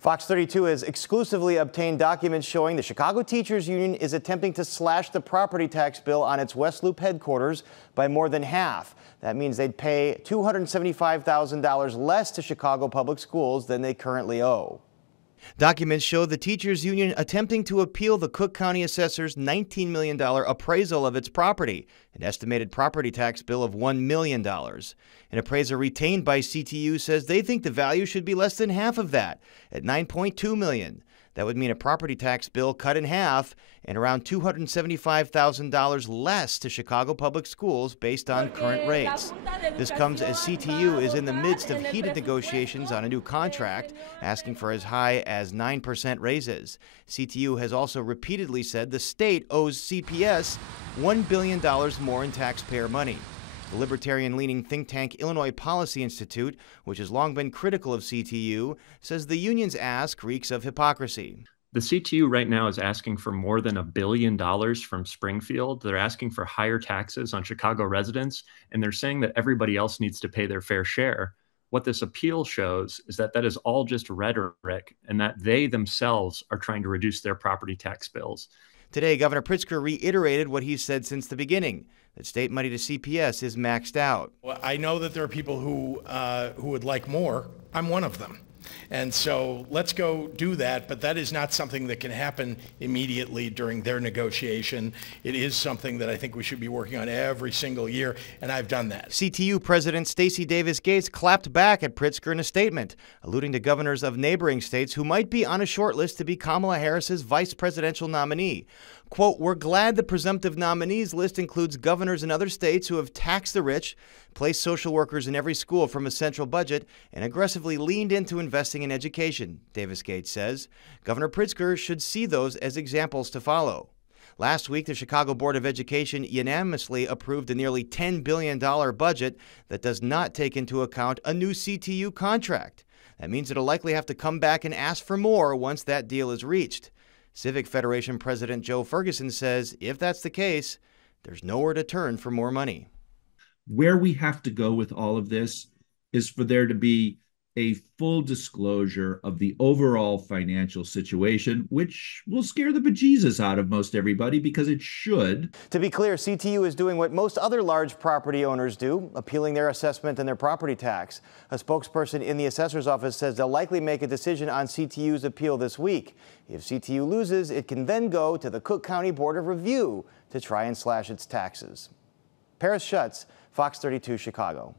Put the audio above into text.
Fox 32 has exclusively obtained documents showing the Chicago Teachers Union is attempting to slash the property tax bill on its West Loop headquarters by more than half. That means they'd pay $275,000 less to Chicago public schools than they currently owe. Documents show the teachers union attempting to appeal the Cook County assessor's $19 million appraisal of its property, an estimated property tax bill of $1 million. An appraiser retained by CTU says they think the value should be less than half of that, at $9.2 million. That would mean a property tax bill cut in half and around $275,000 less to Chicago public schools based on current rates. This comes as CTU is in the midst of heated negotiations on a new contract, asking for as high as 9% raises. CTU has also repeatedly said the state owes CPS $1 billion more in taxpayer money. The libertarian-leaning think tank Illinois Policy Institute, which has long been critical of CTU, says the union's ask reeks of hypocrisy. The CTU right now is asking for more than $1 billion from Springfield. They're asking for higher taxes on Chicago residents, and they're saying that everybody else needs to pay their fair share. What this appeal shows is that that is all just rhetoric, and that they themselves are trying to reduce their property tax bills. Today, Governor Pritzker reiterated what he's said since the beginning, that state money to CPS is maxed out. Well, I know that there are people who would like more. I'm one of them. And so let's go do that, but that is not something that can happen immediately during their negotiation. It is something that I think we should be working on every single year, and I've done that. CTU President Stacey Davis Gates clapped back at Pritzker in a statement, alluding to governors of neighboring states who might be on a short list to be Kamala Harris's vice presidential nominee. Quote, "We're glad the presumptive nominees list includes governors in other states who have taxed the rich, placed social workers in every school from a central budget, and aggressively leaned into investing in education," Davis Gates says. Governor Pritzker should see those as examples to follow. Last week, the Chicago Board of Education unanimously approved a nearly $10 billion budget that does not take into account a new CTU contract. That means it'll likely have to come back and ask for more once that deal is reached. Civic Federation President Joe Ferguson says if that's the case, there's nowhere to turn for more money. Where we have to go with all of this is for there to be a full disclosure of the overall financial situation, which will scare the bejesus out of most everybody because it should. To be clear, CTU is doing what most other large property owners do, appealing their assessment and their property tax. A spokesperson in the assessor's office says they'll likely make a decision on CTU's appeal this week. If CTU loses, it can then go to the Cook County Board of Review to try and slash its taxes. Paris Schutz, Fox 32 Chicago.